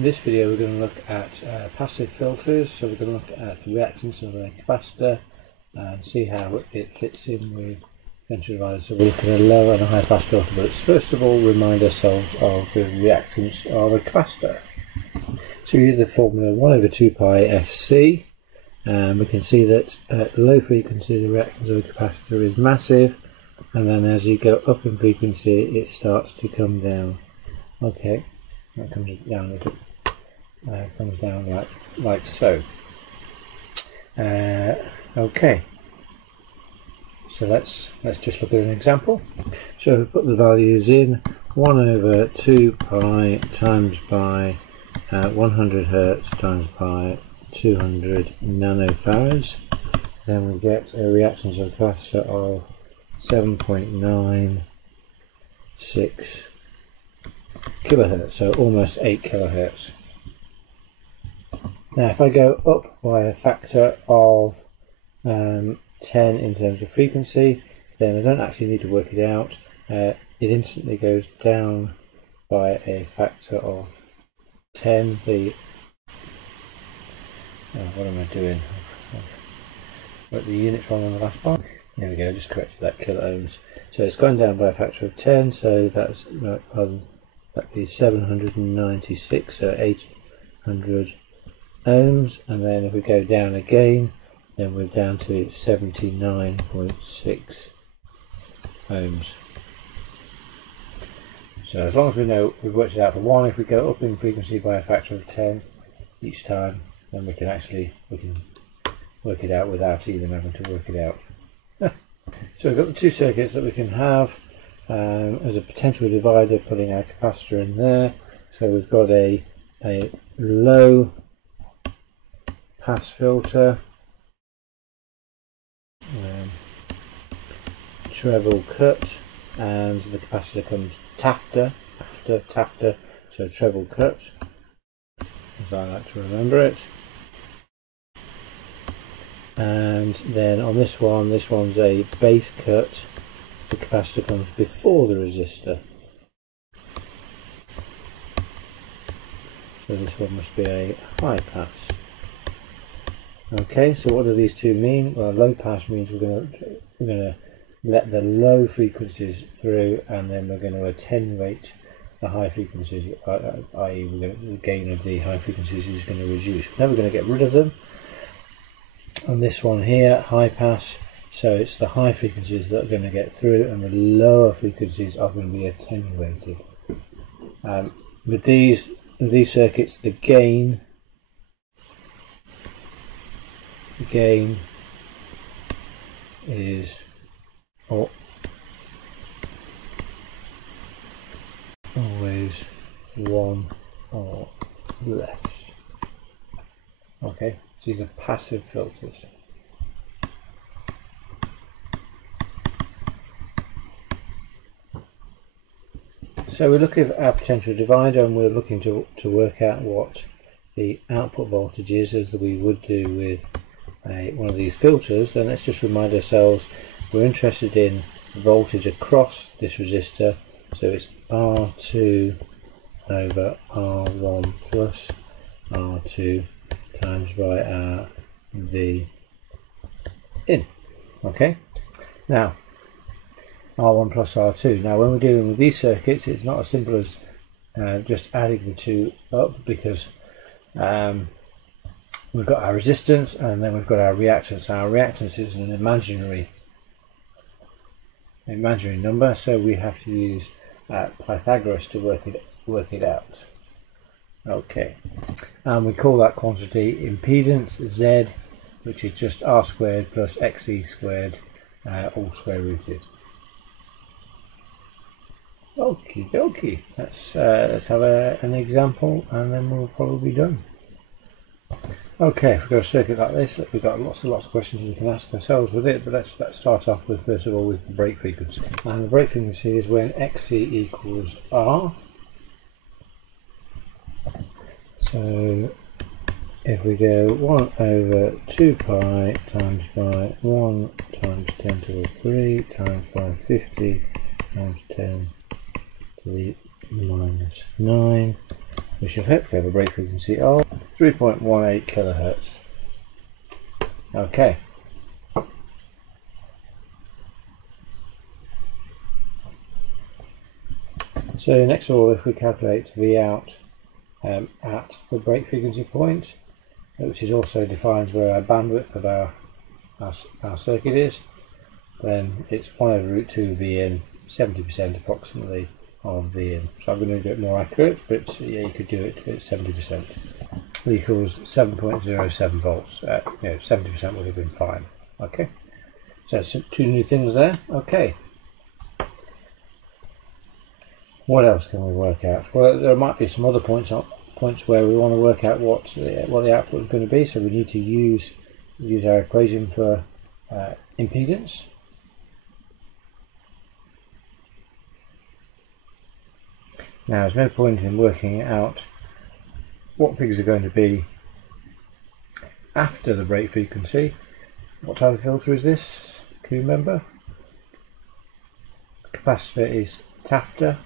In this video we're going to look at passive filters, so we're going to look at the reactance of a capacitor and see how it fits in with potential dividers. So we'll look at a low and a high pass filter, but let's first of all remind ourselves of the reactance of a capacitor. So we use the formula 1 over 2 pi fc, and we can see that at low frequency the reactance of a capacitor is massive, and then as you go up in frequency it starts to come down. Okay, that comes down a little. Comes down like so. Okay, so let's just look at an example. So we put the values in: 1 over 2 pi times by 100 hertz times by 200 nanofarads. Then we get a reactance of a capacitor of 7.96 kilohertz, so almost 8 kilohertz. Now if I go up by a factor of 10 in terms of frequency, then I don't actually need to work it out. It instantly goes down by a factor of 10. What am I doing? I've got the units wrong on the last part. There we go, I just corrected that, kilo ohms. So it's gone down by a factor of 10, so that's, that'd be 796, so 800 ohms, and then if we go down again, then we're down to 79.6 ohms. So as long as we know we've worked it out for 1, if we go up in frequency by a factor of 10 each time, then we can work it out without even having to work it out. So we've got the two circuits that we can have as a potential divider, putting our capacitor in there. So we've got a low pass filter, treble cut, and the capacitor comes after, so treble cut, as I like to remember it. And then on this one's a bass cut. The capacitor comes before the resistor. So this one must be a high pass. Okay, so what do these two mean? Well, low pass means we're going to let the low frequencies through, and then we're going to attenuate the high frequencies, i.e. the gain of the high frequencies is going to reduce. We're never going to get rid of them. On this one here, high pass, so it's the high frequencies that are going to get through, and the lower frequencies are going to be attenuated. With these circuits, the gain is always 1 or less. Okay, so these are passive filters. So we look at our potential divider, and we're looking to work out what the output voltage is, as we would do with one of these filters. Then let's just remind ourselves we're interested in voltage across this resistor, so it's R2 over R1 plus R2 times by our V in. Okay, now R1 plus R2. Now when we're dealing with these circuits, it's not as simple as just adding the two up, because we've got our resistance and then we've got our reactance. Our reactance is an imaginary number, so we have to use Pythagoras to work it out. Okay, and we call that quantity impedance, Z, which is just R squared plus XE squared, all square rooted. Okie dokie, let's have an example, and then we'll probably be done. Okay, if we've got a circuit like this, we've got lots of questions we can ask ourselves with it, but let's start off with, first of all, with the break frequency. And the break frequency is when XC equals R. So if we go 1 over 2 pi times by 1 times 10 to the 3 times by 50 times 10 to the minus 9, we should hopefully have a break frequency of 3.18 kilohertz. Okay. So next of all, if we calculate V out at the break frequency point, which is also defines where our bandwidth of our circuit is, then it's 1 over root 2 V in, 70% approximately of V in. So I'm going to do it more accurate, but yeah, you could do it at 70%. Equals 7.07 volts. 70% would have been fine. Okay. So two new things there. Okay. What else can we work out? Well, there might be some other points where we want to work out what the output is going to be. So we need to use our equation for impedance. Now, there's no point in working out what things are going to be after the break frequency. What type of filter is this? Can you remember? Capacitor is after.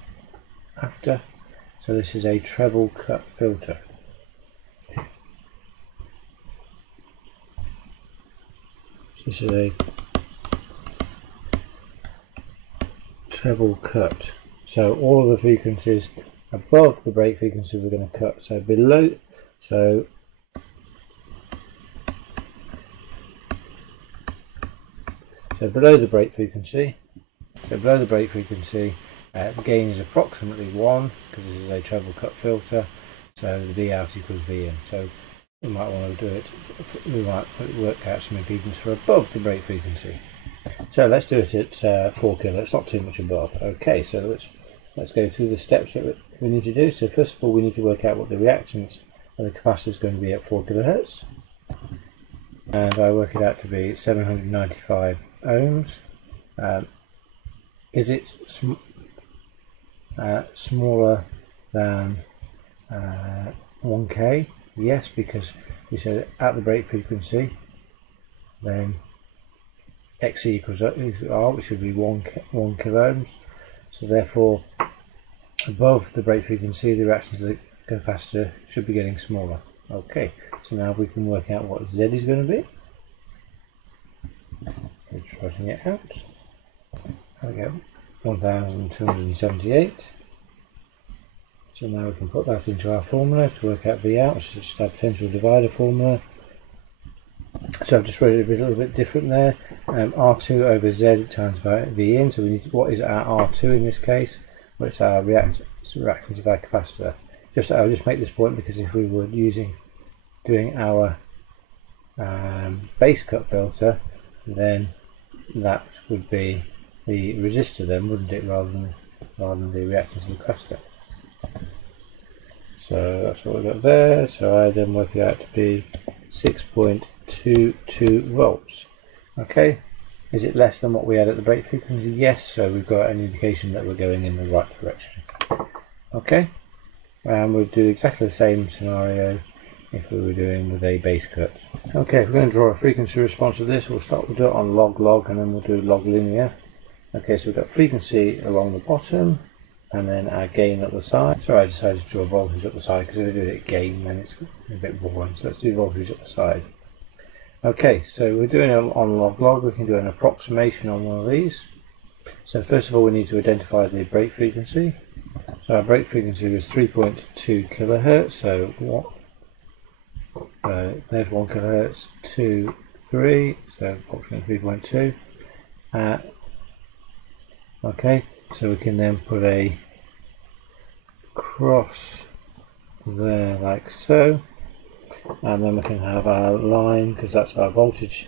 So this is a treble cut filter. This is a treble cut. So all of the frequencies above the break frequency we're going to cut. So below, below the break frequency. The gain is approximately 1 because this is a treble cut filter. So the V out equals V in. So we might want to do it. We might work out some impedance for above the break frequency. So let's do it at 4 kilo. It's not too much above. Okay, so let's go through the steps that we need to do. So first of all, we need to work out what the reactance of the capacitor is going to be at 4 kilohertz, and I work it out to be 795 ohms. Is it smaller than 1K? Yes, because we said at the break frequency, then XC equals R, which should be 1 kilo ohms. So therefore, above the break frequency, the reactance of the capacitor should be getting smaller. Okay, so now we can work out what Z is going to be. So just writing it out. There we go, 1278. So now we can put that into our formula to work out V out, which is just our potential divider formula. So I've just wrote it a little bit different there. R2 over Z times V in. So we need to, what is our R2 in this case? Well, it's our reactance of our capacitor. I'll just make this point because if we were doing our base cut filter, then that would be the resistor then, wouldn't it, rather than the reactance of the capacitor. So that's what we've got there. So I then work it out to be 6.22 volts. Okay, is it less than what we had at the break frequency? Yes, so we've got an indication that we're going in the right direction. Okay, and we'll do exactly the same scenario if we were doing with a base cut. Okay, if we're going to draw a frequency response of this, we'll do it on log and then we'll do log linear. Okay, so we've got frequency along the bottom and then our gain at the side. So I decided to draw voltage at the side because if I do it at gain then it's a bit boring. So let's do voltage at the side. Okay, so we're doing it on log. We can do an approximation on one of these. So first of all we need to identify the break frequency. So our break frequency was 3.2 kilohertz. So there's 1 kilohertz, 2, 3, so approximately 3.2. Okay, so we can then put a cross there like so, and then we can have our line because that's our voltage.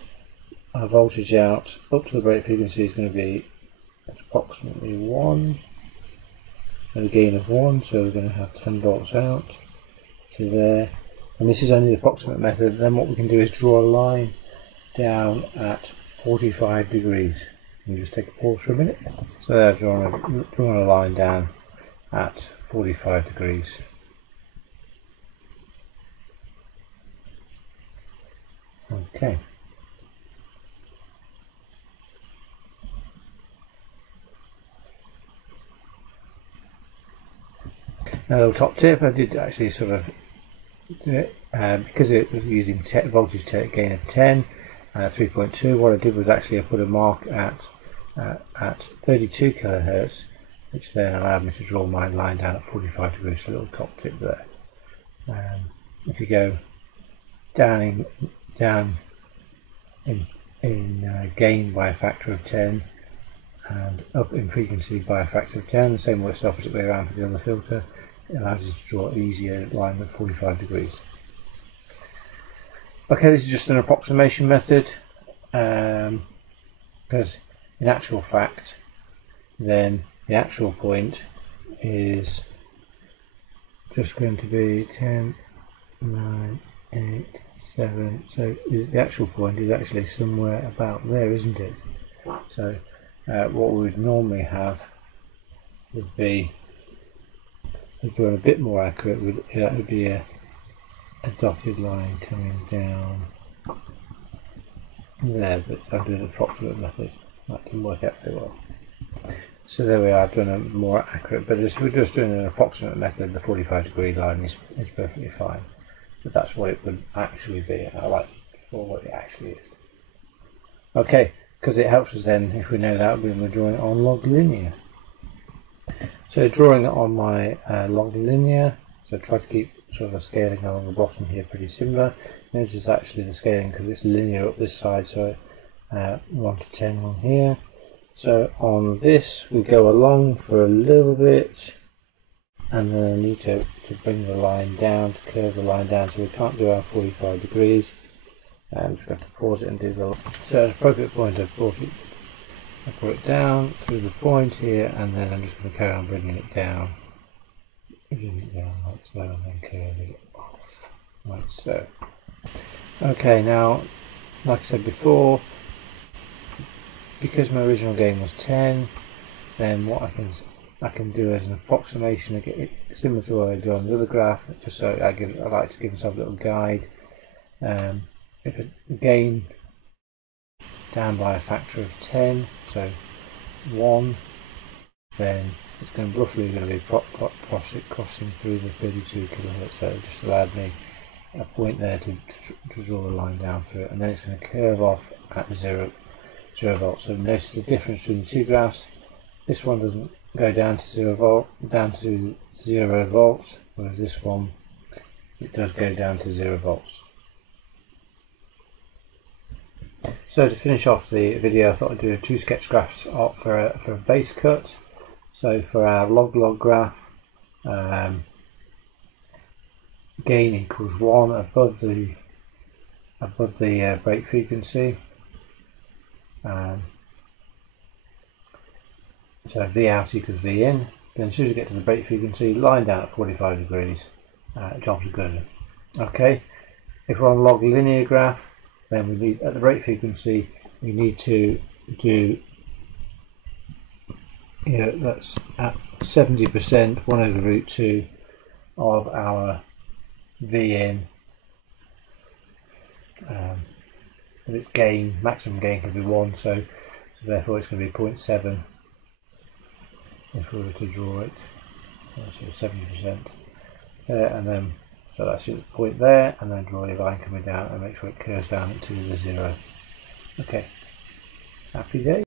Our voltage out up to the break frequency is going to be approximately 1, and a gain of 1, so we're going to have 10 volts out to there. And this is only the approximate method. Then what we can do is draw a line down at 45 degrees. Can you just take a pause for a minute? So there, I've drawn a line down at 45 degrees. Okay. A little top tip, I did actually sort of do it because it was using voltage gain of 10, 3.2. What I did was actually I put a mark at 32 kilohertz, which then allowed me to draw my line down at 45 degrees. So a little top tip there. If you go down in gain by a factor of 10 and up in frequency by a factor of 10, the same works the opposite way around for the other filter. It allows you to draw an easier line at 45 degrees. Okay, this is just an approximation method, because in actual fact then the actual point is just going to be 10, 9, 8, 7, so the actual point is actually somewhere about there, isn't it? So what we would normally have would be, to draw a bit more accurate, that would be a dotted line coming down there, but I'm doing an approximate method. That didn't work out very well. So there we are, I've done a more accurate, but if we're just doing an approximate method, the 45 degree line is perfectly fine. But that's what it would actually be. I like to draw what it actually is. Okay, because it helps us then, if we know that, when we're drawing it on log linear. So drawing it on my log linear, so try to keep sort of the scaling along the bottom here pretty similar. Notice actually the scaling, because it's linear up this side, so 1 to 10 on here. So on this we go along for a little bit, and then I need to bring the line down, to curve the line down, so we can't do our 45 degrees. I'm just going to pause it and do the, so at an appropriate point I brought it down through the point here, and then I'm just going to carry on bringing it down like so, and then curving it off like so. Okay, now like I said before, because my original gain was 10, then what I can do as an approximation, similar to what I do on the other graph, just so I like to give myself a little guide. If a gain down by a factor of 10, so 1, then it's going to roughly be crossing through the 32 kilohertz. So it just allowed me a point there to draw a line down through it, and then it's going to curve off at 0 volts. So notice the difference between the two graphs. This one doesn't go down to 0 volts, whereas this one, it does go down to 0 volts. So to finish off the video, I thought I'd do 2 sketch graphs for a base cut. So for our log graph, gain equals 1 above the break frequency. So V out equals V in. Then as soon as you get to the break frequency, line down at 45 degrees. Jobs are good. Okay. If we're on log linear graph, then we need, at the break frequency, we need to do, that's at 70%, 1 over root 2 of our V in. If it's gain, maximum gain can be 1, so therefore it's going to be 0.7 if we were to draw it. So 70% there, and then so that's the point there, and then draw your line coming down and make sure it curves down to the 0. Okay, happy day.